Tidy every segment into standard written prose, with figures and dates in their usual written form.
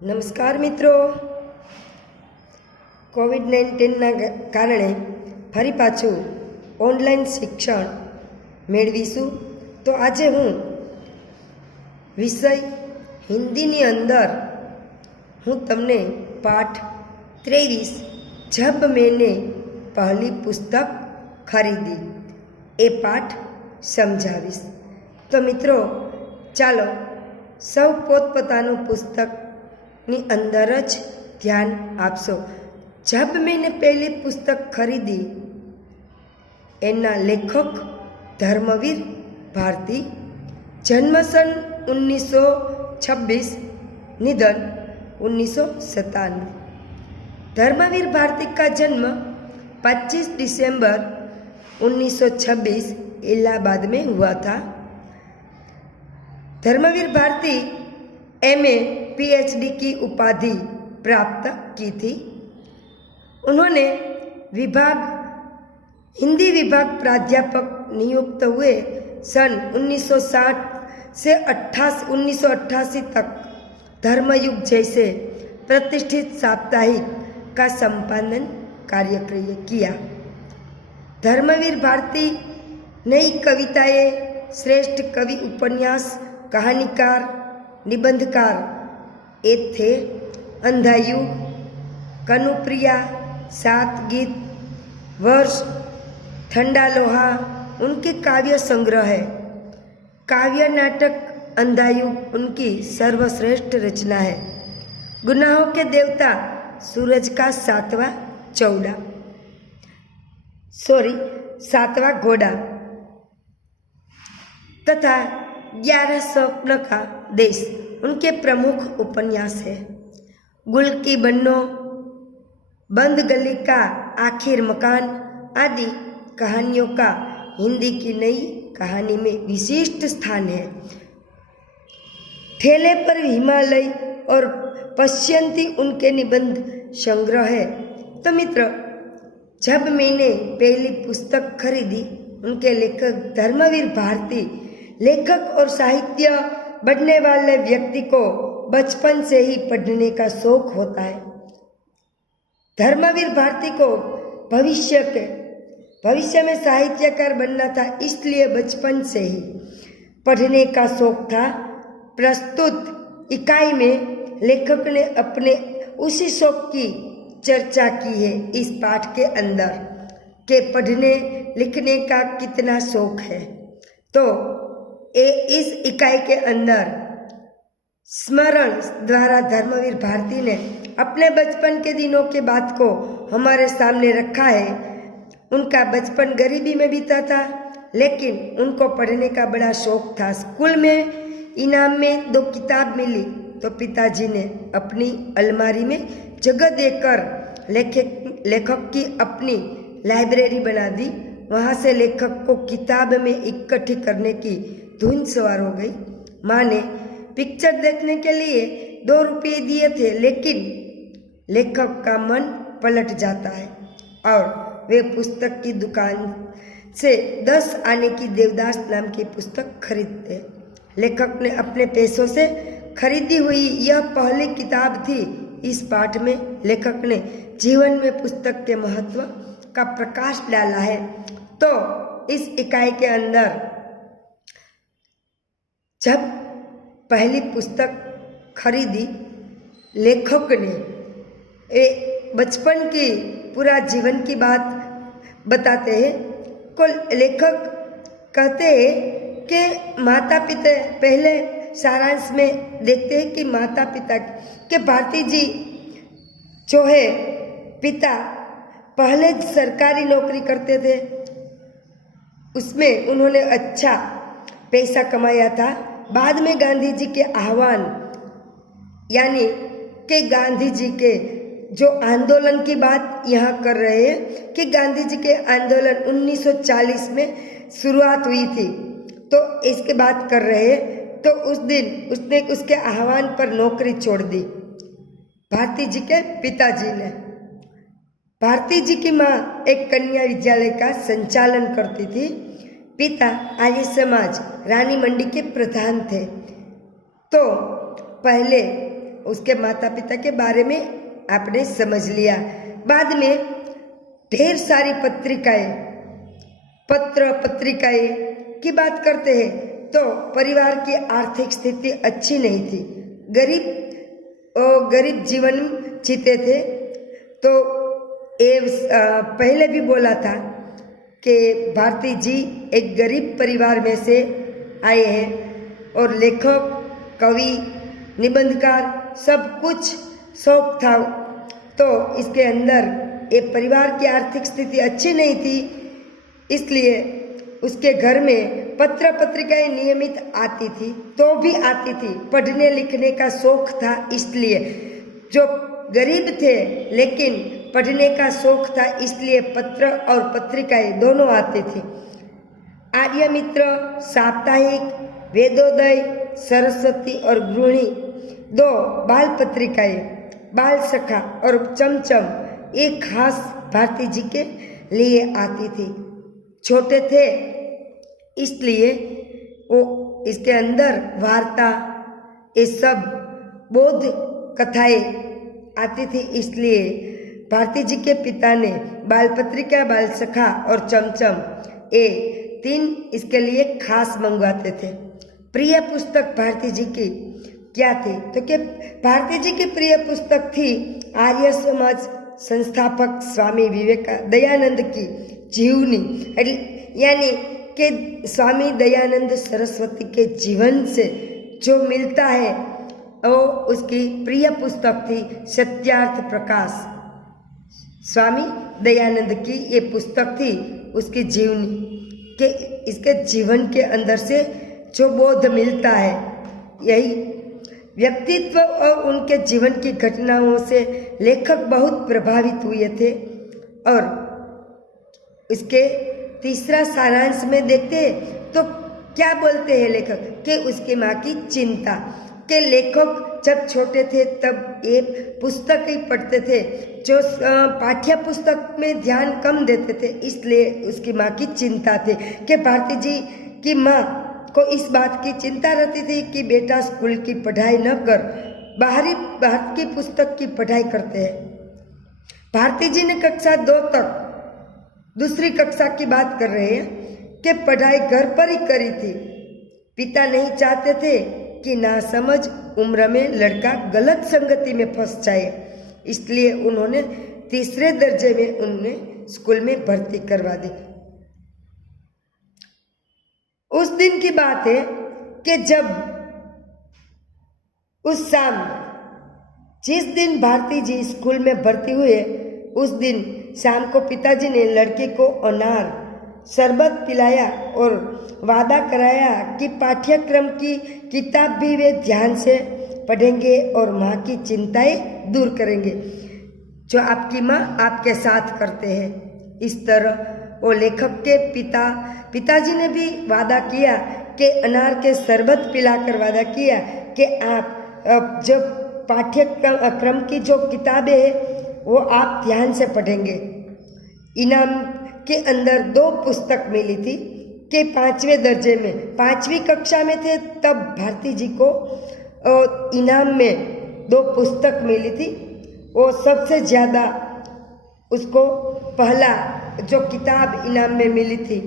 નમસ્કાર મિત્રો, કોવિડ-19ના કારણે ફરી પાછું ઓનલાઈન શિક્ષણ મેળવીશું. તો આજે હું વિષય હિન્દીની અંદર હું તમને પાઠ 23 જબ મેને પહેલી પુસ્તક ખરીદી એ પાઠ સમજાવીશ. તો મિત્રો ચાલો સૌ પોતપોતાનું પુસ્તકની અંદર જ ધ્યાન આપશો. જબ મેને પહેલી પુસ્તક ખરીદી એના લેખક ધર્મવીર ભારતી, જન્મ સન 1926, निधन 1997. धर्मवीर भारती का जन्म 25 दिसंबर 1926 इलाहाबाद में हुआ था. धर्मवीर भारती एमए पीएचडी की उपाधि प्राप्त की थी. उन्होंने हिंदी विभाग प्राध्यापक नियुक्त हुए. सन 1960 से 1988 तक धर्मयुग जैसे प्रतिष्ठित साप्ताहिक का संपादन कार्य किया. धर्मवीर भारती नई कविताएं, श्रेष्ठ कवि, उपन्यास, कहानीकार, निबंधकार ये थे. अंधायुग, कनुप्रिया, सात गीत, वर्ष, ठंडा लोहा उनके काव्य संग्रह है. काव्य नाटक अंधायुग उनकी सर्वश्रेष्ठ रचना है. गुनाहों के देवता, सूरज का सातवां घोड़ा तथा 11 स्वप्न का देश उनके प्रमुख उपन्यास है. गुल की बन्नो, बंद गली का आखिर मकान आदि कहानियों का हिंदी की नई कहानी में विशिष्ट स्थान है. ठेले पर हिमालय और पश्यंती उनके निबंध संग्रह है. तो मित्र, जब मैंने पहली पुस्तक खरीदी उनके लेखक धर्मवीर भारती. लेखक और साहित्य बनने वाले व्यक्ति को बचपन से ही पढ़ने का शौक होता है. धर्मवीर भारती को भविष्य में साहित्यकार बनना था, इसलिए बचपन से ही पढ़ने का शौक था. प्रस्तुत इकाई में लेखक ने अपने उसी शौक की चर्चा की है इस पाठ के अंदर कि पढ़ने लिखने का कितना शौक है. तो इस इकाई के अंदर स्मरण द्वारा धर्मवीर भारती ने अपने बचपन के दिनों के बात को हमारे सामने रखा है. उनका बचपन गरीबी में बीता था, लेकिन उनको पढ़ने का बड़ा शौक था. स्कूल में इनाम में 2 किताब मिली तो पिताजी ने अपनी अलमारी में जगह देकर लेखक की अपनी लाइब्रेरी बना दी. वहाँ से लेखक को किताब में इकट्ठी करने की धुन सवार हो गई. माँ ने पिक्चर देखने के लिए 2 रुपये दिए थे, लेकिन लेखक का मन पलट जाता है और वे पुस्तक की दुकान से 10 आने की देवदास नाम की पुस्तक खरीदते. लेखक ने अपने पैसों से खरीदी हुई यह पहली किताब थी. इस पाठ में लेखक ने जीवन में पुस्तक के महत्व का प्रकाश डाला है. तो इस इकाई के अंदर जब पहली पुस्तक खरीदी, लेखक ने बचपन की पूरा जीवन की बात बताते हैं. को लेखक कहते हैं कि माता पिता, पहले सारांश में देखते हैं कि माता पिता के भारती जी जो है पिता पहले सरकारी नौकरी करते थे, उसमें उन्होंने अच्छा पैसा कमाया था. बाद में गांधी जी के आह्वान, यानी कि गांधी जी के जो आंदोलन की बात यहाँ कर रहे हैं कि गांधी जी के आंदोलन 1940 में शुरुआत हुई थी, तो इसके बात कर रहे हैं. तो उस दिन उसने उसके आह्वान पर नौकरी छोड़ दी भारती जी के पिताजी ने. भारती जी की माँ एक कन्या विद्यालय का संचालन करती थी. पिता आर्य समाज रानी मंडी के प्रधान थे. तो पहले उसके माता पिता के बारे में आपने समझ लिया। बाद में ढेर सारी पत्र पत्रिकाएं की बात करते हैं तो परिवार की आर्थिक स्थिति अच्छी नहीं थी, गरीब जीवन जीते थे। तो ये पहले भी बोला था कि भारती जी एक गरीब परिवार में से आए हैं और लेखक, कवि, निबंधकार सब कुछ शौक था। तो इसके अंदर ये परिवार की आर्थिक स्थिति अच्छी नहीं थी, इसलिए उसके घर में पत्र पत्रिकाएं नियमित आती थी, तो भी आती थी। पढ़ने लिखने का शौक था, इसलिए जो गरीब थे लेकिन पढ़ने का शौक था, इसलिए पत्र और पत्रिकाएं दोनों आती थी। आर्य मित्र, साप्ताहिक, वेदोदय, सरस्वती और गृहिणी 2 बाल पत्रिकाएं, बाल सखा और चमचम एक खास भारती जी के लिए आती थी। छोटे थे इसलिए वो इसके अंदर वार्ता, ये सब बोध कथाएं आती थी, इसलिए भारती जी के पिता ने बाल पत्रिका, बाल सखा और चमचम ये 3 इसके लिए खास मंगवाते थे। प्रिय पुस्तक भारती जी की क्या थी? तो कि भारती जी की प्रिय पुस्तक थी आर्य समाज संस्थापक स्वामी दयानंद की जीवनी, यानी कि स्वामी दयानंद सरस्वती के जीवन से जो मिलता है वो उसकी प्रिय पुस्तक थी सत्यार्थ प्रकाश। स्वामी दयानंद की ये पुस्तक थी, उसकी जीवनी के इसके जीवन के अंदर से जो बोध मिलता है, यही व्यक्तित्व और उनके जीवन की घटनाओं से लेखक बहुत प्रभावित हुए थे। और इसके तीसरा सारांश में देखते हैं तो क्या बोलते हैं लेखक कि उसकी माँ की चिंता, के लेखक जब छोटे थे तब ये पुस्तक ही पढ़ते थे, जो पाठ्य पुस्तक में ध्यान कम देते थे, इसलिए उसकी माँ की चिंता थी कि भारती जी की माँ को इस बात की चिंता रहती थी कि बेटा स्कूल की पढ़ाई न कर, बाहर की पुस्तक की पढ़ाई करते हैं। भारती जी ने कक्षा 2 तक, दूसरी कक्षा की बात कर रहे हैं, कि पढ़ाई घर पर ही करी थी। पिता नहीं चाहते थे कि नासमझ उम्र में लड़का गलत संगति में फंस जाए, इसलिए उन्होंने 3रे दर्जे में उन्हें स्कूल में भर्ती करवा दी। उस दिन की बात है कि जब उस शाम जिस दिन भारती जी स्कूल में भर्ती हुए, उस दिन शाम को पिताजी ने लड़के को अनार शरबत पिलाया और वादा कराया कि पाठ्यक्रम की किताब भी वे ध्यान से पढ़ेंगे और माँ की चिंताएं दूर करेंगे, जो आपकी माँ आपके साथ करते हैं। इस तरह वो लेखक के पिताजी ने भी वादा किया कि अनार के शरबत पिलाकर वादा किया कि आप जब पाठ्यक्रम की जो किताबें हैं वो आप ध्यान से पढ़ेंगे। इनाम के अंदर 2 पुस्तक मिली थी कि 5वें दर्जे में, 5वीं कक्षा में थे तब भारती जी को इनाम में 2 पुस्तक मिली थी। वो सबसे ज़्यादा उसको पहला जो किताब इनाम में मिली थी,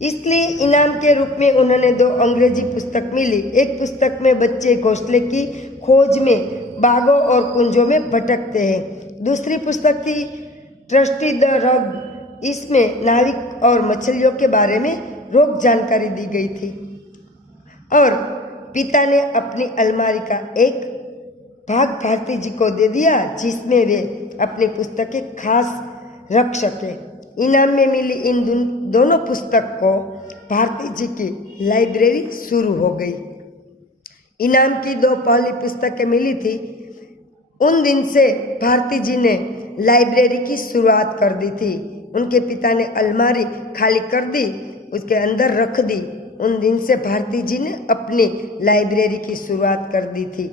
इसलिए इनाम के रूप में उन्होंने 2 अंग्रेजी पुस्तक मिली। एक पुस्तक में बच्चे घोंसले की खोज में बागों और कुंजों में भटकते हैं। दूसरी पुस्तक थी ट्रस्टी द रग, इसमें नाविक और मछलियों के बारे में रोक जानकारी दी गई थी। और पिता ने अपनी अलमारी का एक भाग भारती जी को दे दिया, जिसमें वे अपनी पुस्तकें खास रख सके। इनाम में मिली इन दोनों पुस्तक को भारती जी की लाइब्रेरी शुरू हो गई। इनाम की 2 पहली पुस्तकें मिली थी। उन दिन से भारती जी ने लाइब्रेरी की शुरुआत कर दी थी। उनके पिता ने अलमारी खाली कर दी, उसके अंदर रख दी। उन दिन से भारती जी ने अपनी लाइब्रेरी की शुरुआत कर दी थी।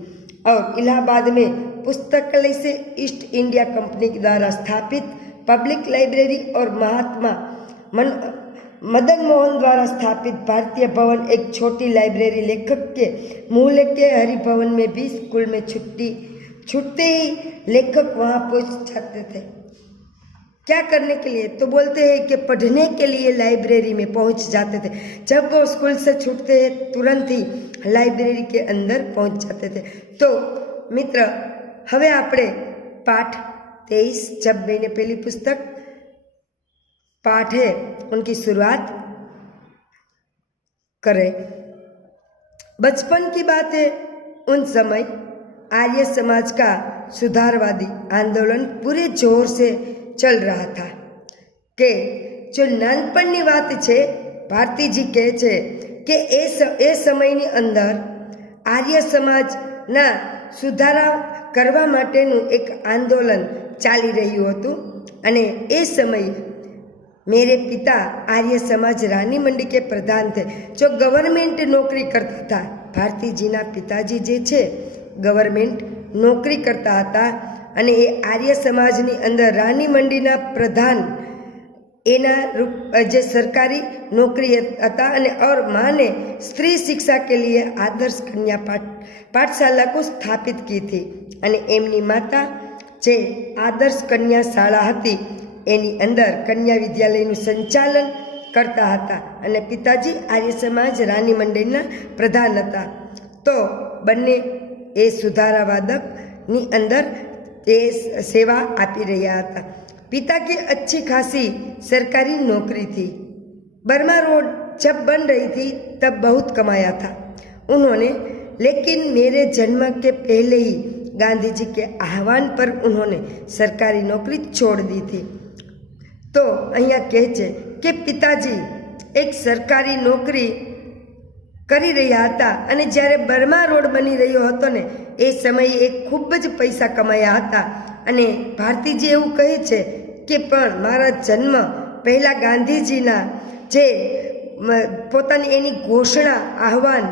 और इलाहाबाद में पुस्तकालय से ईस्ट इंडिया कंपनी के द्वारा स्थापित पब्लिक लाइब्रेरी और मदन मोहन द्वारा स्थापित भारतीय भवन एक छोटी लाइब्रेरी लेखक के मूल के हरिभवन में भी स्कूल में छुट्टे ही लेखक वहाँ पहुँच जाते थे। क्या करने के लिए? तो बोलते हैं कि पढ़ने के लिए लाइब्रेरी में पहुँच जाते थे। जब वो स्कूल से छूटते हैं तुरंत ही लाइब्रेरी के अंदर पहुँच जाते थे। तो मित्र, હવે આપણે पाठ 23 जब मैंने पहली पुस्तक पाठ है उनकी शुरुआत करें। बचपन की बात है, उन समय आर्य समाज का सुधारवादी आंदोलन पूरे जोर से चल रहा था કે જો નાનપણની વાત છે, ભારતીજી કહે છે કે એ સમયની અંદર આર્ય સમાજના સુધારા કરવા માટેનું એક આંદોલન ચાલી રહ્યું હતું અને એ સમયે मेरे पिता आर्य समाज रानी मंडी के प्रधान थे, जो गवर्नमेंट नौकरी करता था। भारती जीना पिताजी जे छे गवर्नमेंट नौकरी करता था अने ए आर्य समाजनी अंदर रानी मंडीना प्रधान एना जे सरकारी नौकरी था अने और माँ ने स्त्री शिक्षा के लिए आदर्श कन्या पाठशाला को स्थापित की थी अने एमनी माता जे आदर्श कन्या शाळा हती एनी अंदर कन्या विद्यालयનું संचालन करता હતા અને પિતાજી આર્ય સમાજ રાની મંડળના પ્રધાન હતા। તો બંને એ સુધારાવાદકની અંદર એ સેવા આપી રહ્યા હતા। पिता की अच्छी खासी सरकारी नौकरी थी। बर्मा रोड जब बन रही थी तब बहुत कमाया था उन्होंने, लेकिन मेरे जन्म के पहले ही गांधी जी के आह्वान पर उन्होंने सरकारी नौकरी छोड़ दी थी। तो अहींया कहे छे कि पिताजी एक सरकारी नौकरी કરી રહ્યા હતા અને જ્યારે બર્મા રોડ બની રહ્યો હતો ને એ સમયે એ ખૂબ જ પૈસા કમાયા હતા અને ભારતીજી એવું કહે છે કે પણ મારા જન્મ પહેલાં ગાંધીજીના જે પોતાની એની ઘોષણા આહવાન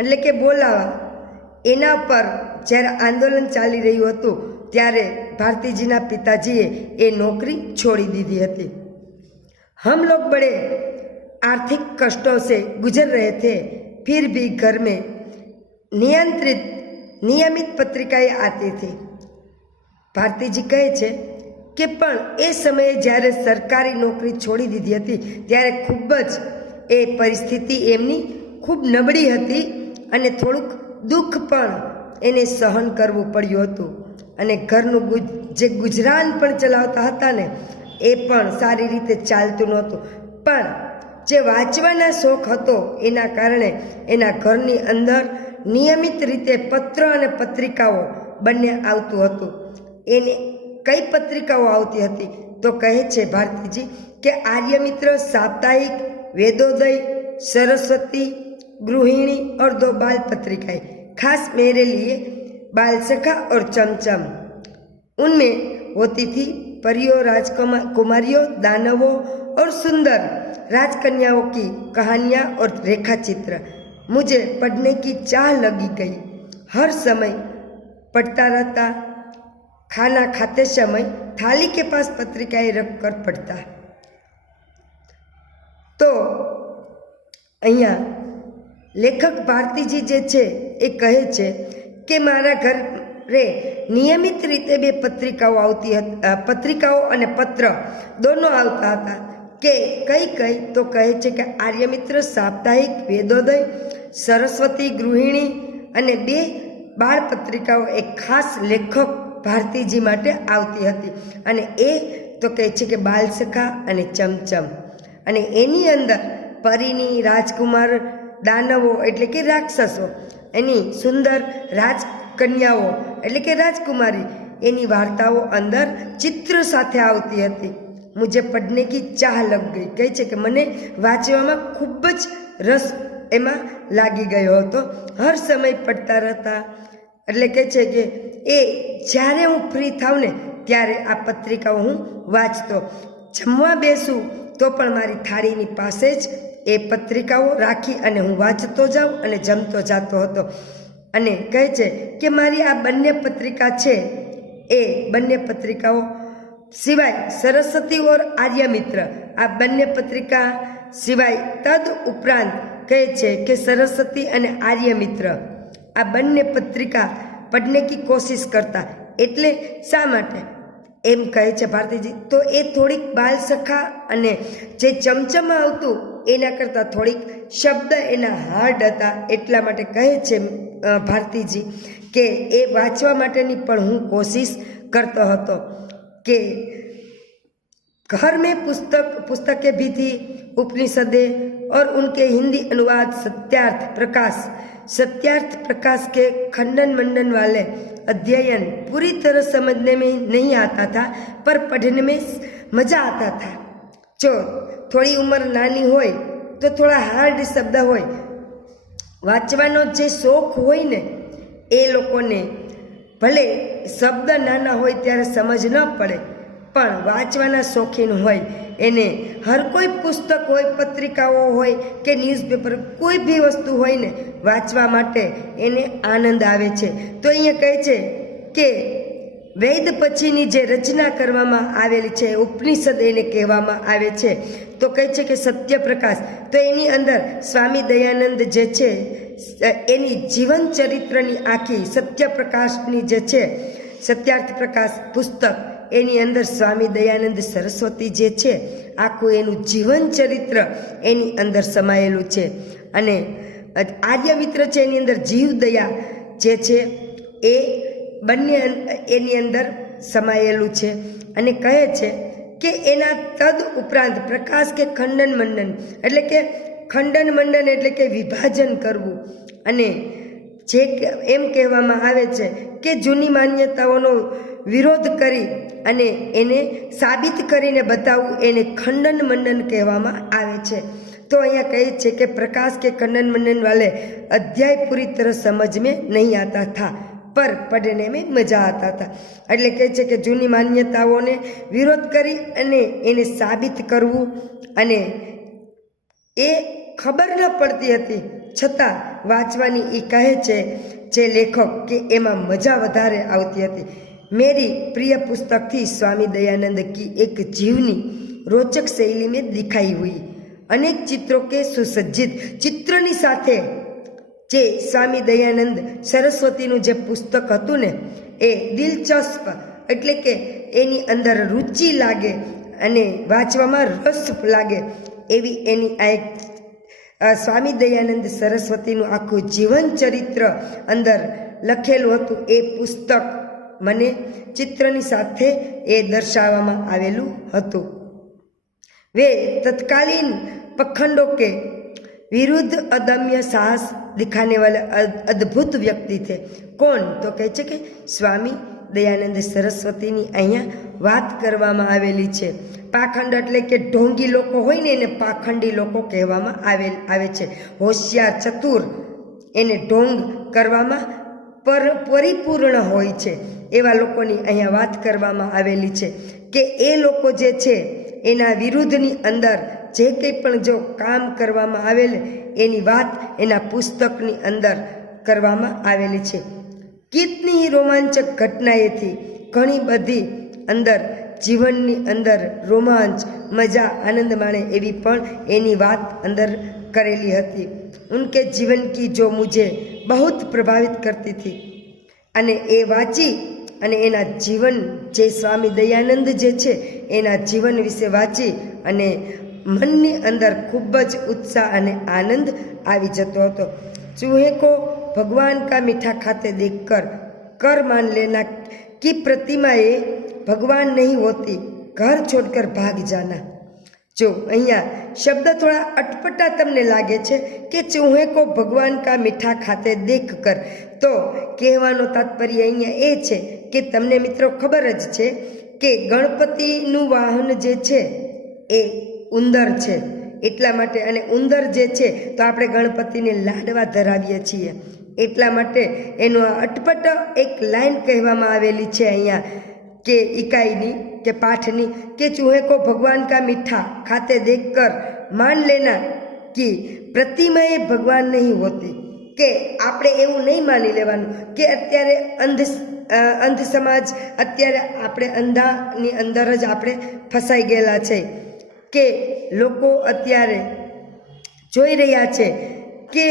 એટલે કે બોલાવા એના પર જ્યારે આંદોલન ચાલી રહ્યું હતું ત્યારે भारतीजीना पिताजीए ये नौकरी छोड़ी दी थी। हम लोग बड़े आर्थिक कष्टों से गुजर रहे थे, फिर भी घर में नियमित पत्रिकाएं आती थी। भारतीजी कहे छे कि पण ए समय જ્યારે સરકારી નોકરી છોડી દીધી હતી ત્યારે ખૂબ જ એ પરિસ્થિતિ એમની ખૂબ નબળી હતી અને થોડુંક દુઃખ પણ એને સહન કરવું પડ્યું હતું અને ઘરનું જે ગુજરાન પણ ચલાવતા હતા ને એ પણ સારી રીતે ચાલતું નહોતું, પણ જે વાંચવાના શોખ હતો એના કારણે એના ઘરની અંદર નિયમિત રીતે પત્ર અને પત્રિકાઓ બંને આવતું હતું। એને કઈ પત્રિકાઓ આવતી હતી તો કહે છે ભારતીજી કે આર્યમિત્ર સાપ્તાહિક, વેદોદય, सरस्वती, गृहिणी और 2 बाल पत्रिकाएं, खास मेरे लिए बाल सखा और चमचम। उनमें होती थी परियों, राजकुमारियों, दानवों और सुंदर राजकन्याओं की कहानियाँ और रेखा चित्र। मुझे पढ़ने की चाह लगी गई। हर समय पढ़ता रहता। खाना खाते समय थाली के पास पत्रिकाएं रख कर पढ़ता। तो अहींया लेखक भारतीजी जे छे ए कहे छे कि मारा घरे नियमित रीते 2 पत्रिकाओ आवती पत्रिकाओ अने पत्र दोनों आवता था के कई तो कहे छे कि आर्यमित्र साप्ताहिक, वेदोदय, सरस्वती, गृहिणी अने 2 बाळ पत्रिकाओ एक खास लेखक भारतीजी माटे आवती हती अने ए तो कहे छे कि बाल सखा अने चमचम अने एनी अंदर परीनी, राजकुमार, दानवो एटले के राक्षसो, एनी सुंदर राजकन्याओ एटले के राजकुमारी, एनी वार्ताओ अंदर चित्र साथे आवती हती। मुझे पढ़ने की चाह लग गई। कहे छे कि मने वांचवामां खूब ज रस एमां लागी गयो हतो। हर समय पढ़ता रहता। एटले कहे छे कि ए ज्यारे हूँ फ्री थाव ने त्यारे आ पत्रिकाओ हूँ वांचतो। जमवा बेसूं तो पण मारी थाळीनी पासे ज ए पत्रिकाओ राखी अने हूँ वांचतो जाऊँ अने जमतो जातो हतो। अने कहे छे कि मारी आ बंने पत्रिका छे ए बंने पत्रिकाओ सिवाय सरस्वती और आर्यमित्र आ बंने पत्रिका સિવાય તદ ઉપરાંત કહે છે કે સરસ્વતી અને આર્યમિત્ર આ બંને પત્રિકા પढ़ने की कोशिश करता। એટલે શા માટે એમ કહે છે ભારતીજી? તો એ થોડીક બાલસખા અને જે ચમચમા આવતું એના કરતાં થોડીક શબ્દ એના હાર્ડ હતા, એટલા માટે કહે છે ભારતીજી કે એ વાંચવા માટેની પણ હું કોશિશ करतो હતો કે घर में पुस्तकें भी थी, उपनिषदें और उनके हिंदी अनुवाद सत्यार्थ प्रकाश के खंडन मंडन वाले अध्ययन पूरी तरह समझने में नहीं आता था, पर पढ़ने में मजा आता था। जो थोड़ी उम्र नानी होय तो थोड़ा हार्ड शब्द होय, वांचवानो जे शौक होय ने ए लोकोने भले शब्द नाना होय त्यारे समझ न पड़े, પણ વાંચવાના શોખીન હોય એને હર કોઈ પુસ્તક હોય, પત્રિકાઓ હોય કે ન્યૂઝપેપર, કોઈ બી વસ્તુ હોય ને વાંચવા માટે એને આનંદ આવે છે। તો અહીંયા કહે છે કે વેદ પછીની જે રચના કરવામાં આવેલી છે ઉપનિષદ એને કહેવામાં આવે છે। તો કહે છે કે સત્યપ્રકાશ, તો એની અંદર સ્વામી દયાનંદ જે છે એની જીવન ચરિત્રની આખી સત્યપ્રકાશની જે છે સત્યાર્થ પ્રકાશ પુસ્તક, એની અંદર સ્વામી દયાનંદ સરસ્વતી જે છે આખું એનું જીવન ચરિત્ર એની અંદર સમાયેલું છે। અને આર્યમિત્ર છે એની અંદર જીવદયા જે છે એ બંને એની અંદર સમાયેલું છે। અને કહે છે કે એના તદ ઉપરાંત પ્રકાશ કે ખંડન મંડન એટલે કે ખંડન મંડન એટલે કે વિભાજન કરવું, અને જે એમ કહેવામાં આવે છે કે જૂની માન્યતાઓનો વિરોધ કરી અને એને સાબિત કરીને બતાવવું એને ખંડન મંડન કહેવામાં આવે છે। તો અહીંયા કહે છે કે પ્રકાશ કે खंडन मंडन वाले अध्याय पूरी तरह समझ में नहीं आता था, पर पढ़ने में मजा आता था। એટલે કહે છે કે જૂની માન્યતાઓને વિરોધ કરી અને એને સાબિત કરવું, અને એ ખબર ન પડતી હતી છતાં વાંચવાની એ કહે છે જે લેખક કે એમાં મજા વધારે આવતી હતી। मेरी प्रिय पुस्तक थी स्वामी दयानंद की एक जीवनी रोचक शैली में दिखाई हुई अनेक चित्रों के सुसज्जित चित्रों साथे जे स्वामी दयानंद सरस्वतीનું જે પુસ્તક હતું ને એ દિલચસ્પ એટલે કે એની અંદર રુચિ લાગે અને વાંચવામાં રસ લાગે એવી એની આ એક સ્વામી દયાનંદ સરસ્વતીનું આખું જીવન ચરિત્ર અંદર લખેલું હતું। એ પુસ્તક મને ચિત્રની સાથે એ દર્શાવવામાં આવેલું હતું। वे तत्कालीन पखंडों के विरुद्ध अदम्य साहस दिखाने वाले अद्भुत व्यक्ति थे। कौन? तो कहे छे कि स्वामी दयानंद सरस्वतीनी અહીંયા વાત કરવામાં આવેલી છે। પાખંડ એટલે કે ઢોંગી લોકો હોય ને એને પાખંડી લોકો કહેવામાં આવે છે। હોશિયાર ચતુર એને ઢોંગ કરવામાં પરિપૂર્ણ હોય છે એવા લોકોની અહીંયા વાત કરવામાં આવેલી છે કે એ લોકો જે છે એના વિરુદ્ધની અંદર જે કંઈ પણ જો કામ કરવામાં આવેલ એની વાત એના પુસ્તકની અંદર કરવામાં આવેલી છે। કેટલી રોમાંચક ઘટનાએ थी, ઘણી બધી અંદર જીવનની અંદર રોમાંચ, મજા, આનંદ માણે એવી પણ એની વાત અંદર કરેલી હતી। उनके जीवन की जो मुझे बहुत प्रभावित करती थी, અને એ વાંચી અને એના જીવન જે સ્વામી દયાનંદ જે છે એના જીવન વિશે વાંચી અને મનની અંદર ખૂબ જ ઉત્સાહ અને આનંદ આવી જતો હતો। चूहे को भगवान का मीठा खाते देखकर कर मान लेना कि प्रतिमाएं भगवान नहीं होती, घर छोड़कर भाग जाना। जो અહીંયા શબ્દ થોડા અટપટા તમને લાગે છે કે ચૂહે કો ભગવાન કા મીઠા ખાતે દેખ કર, તો કહેવાનો તાત્પર્ય અહીંયા એ છે કે તમને મિત્રો ખબર જ છે કે ગણપતિનું વાહન જે છે એ ઉંદર છે, એટલા માટે, અને ઉંદર જે છે તો આપણે ગણપતિને લાડવા ધરાવીએ છીએ, એટલા માટે એનું આ અટપટ એક લાઈન કહેવામાં આવેલી છે અહીંયા કે इकाईनी के पाठनी के चूहे को भगवान का मीठा खाते देखकर मान लेना कि प्रतिमाएं भगवान नहीं होती, કે આપણે એવું નહીં માની લેવાનું કે અત્યારે અંધ સમાજ અત્યારે આપણે અંધાની અંદર જ આપણે ફસાઈ ગયેલા છે। કે લોકો અત્યારે જોઈ રહ્યા છે કે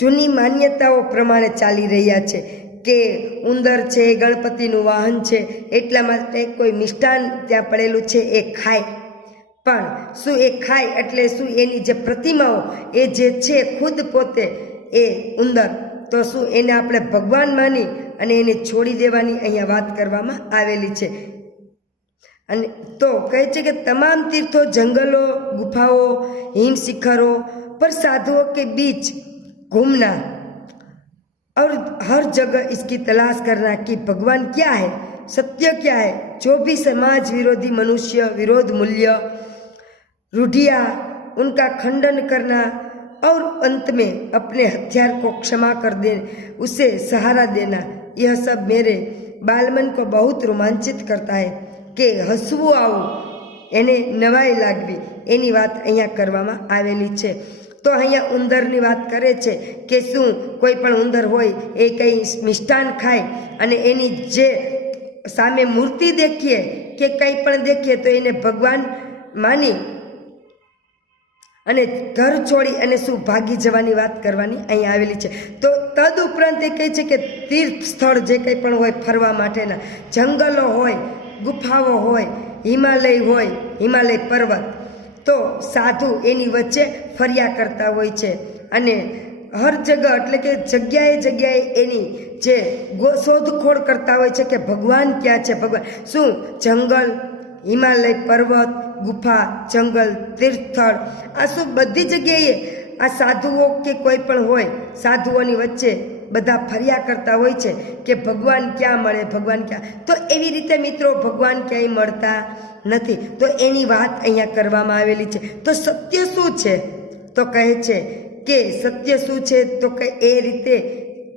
જૂની માન્યતાઓ પ્રમાણે ચાલી રહ્યા છે કે ઉંદર છે ગણપતિનું વાહન છે, એટલા માટે કોઈ મિષ્ટાન ત્યાં પડેલું છે એ ખાય. પણ શું એ ખાય એટલે શું એની જે પ્રતિમાઓ એ જે છે ખુદ પોતે એ ઉંદર, તો શું એને આપણે ભગવાન માની અને એને છોડી દેવાની અહીંયા વાત કરવામાં આવેલી છે. અને તો કહે છે કે તમામ તીર્થો, જંગલો, ગુફાઓ, हिम शिखरों पर साधुओं के बीच घूमना और हर जगह इसकी तलाश करना कि भगवान क्या है, सत्य क्या है, जो भी समाज विरोधी मनुष्य विरोध मूल्य रूढ़ियाँ उनका खंडन करना और अंत में अपने हथियार को क्षमा कर दे, उसे सहारा देना, यह सब मेरे बालमन को बहुत रोमांचित करता है કે હસવું આવું, એને નવાઈ લાગવી, એની વાત અહીંયા કરવામાં આવેલી છે. તો અહીંયા ઉંદરની વાત કરે છે કે શું કોઈ પણ ઉંદર હોય એ કંઈ મિષ્ટાન ખાય અને એની જે સામે મૂર્તિ દેખીએ કે કંઈ પણ દેખીએ તો એને ભગવાન માની અને ઘર છોડી અને શું ભાગી જવાની વાત કરવાની અહીં આવેલી છે. તો તદ ઉપરાંત એ કહે છે કે તીર્થ સ્થળ જે કંઈ પણ હોય ફરવા માટેના, જંગલો હોય, ગુફાઓ હોય, હિમાલય હોય, હિમાલય પર્વત, તો સાધુ એની વચ્ચે ફર્યા કરતા હોય છે અને હર જગ્યા એટલે કે જગ્યાએ જગ્યાએ એની જે શોધખોળ કરતા હોય છે કે ભગવાન ક્યાં છે, ભગવાન શું જંગલ, હિમાલય પર્વત, ગુફા, જંગલ, તીર્થસ્થળ, આ શું બધી જગ્યાએ આ સાધુઓ કે કોઈ પણ હોય સાધુઓની વચ્ચે બધા ફર્યા કરતા હોય છે કે ભગવાન ક્યાં મળે, ભગવાન ક્યાં. તો એવી રીતે મિત્રો ભગવાન ક્યાંય મળતા નથી. તો એની વાત અહીંયા કરવામાં આવેલી છે. તો સત્ય શું છે? તો કહે છે કે સત્ય શું છે? તો કે એ રીતે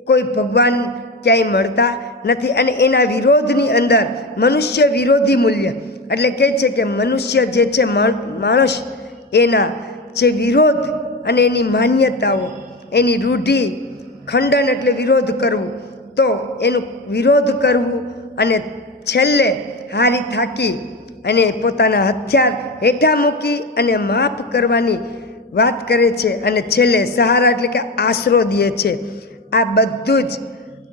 કોઈ ભગવાન ક્યાંય મળતા નથી અને એના વિરોધની અંદર મનુષ્ય વિરોધી મૂલ્ય એટલે કહે છે કે મનુષ્ય જે છે માણસ, એના જે વિરોધ અને એની માન્યતાઓ, એની રૂઢિ, ખંડન એટલે વિરોધ કરવું, તો એનું વિરોધ કરવું અને છેલ્લે હારી થાકી અને પોતાના હથિયાર હેઠા મૂકી અને માફ કરવાની વાત કરે છે અને છેલ્લે સહારા એટલે કે આશરો દે છે. આ બધું જ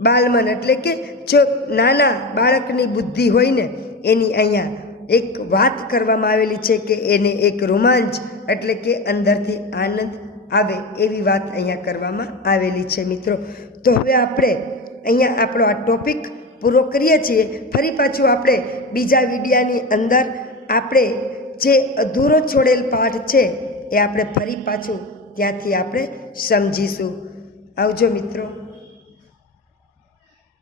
બાલમન એટલે કે જો નાના બાળકની બુદ્ધિ હોય ને એની અહીંયા એક વાત કરવામાં આવેલી છે કે એને એક રોમાંચ એટલે કે અંદરથી આનંદ આવે એવી વાત અહીંયા કરવામાં આવેલી છે મિત્રો. તો હવે આપણે અહીંયા આપણો આ ટોપિક પૂરો કરીએ છીએ. ફરી પાછું આપણે બીજા વિડીયાની અંદર આપણે જે અધૂરો છોડેલ પાઠ છે એ આપણે ફરી પાછું ત્યાંથી આપણે સમજીશું. આવજો મિત્રો.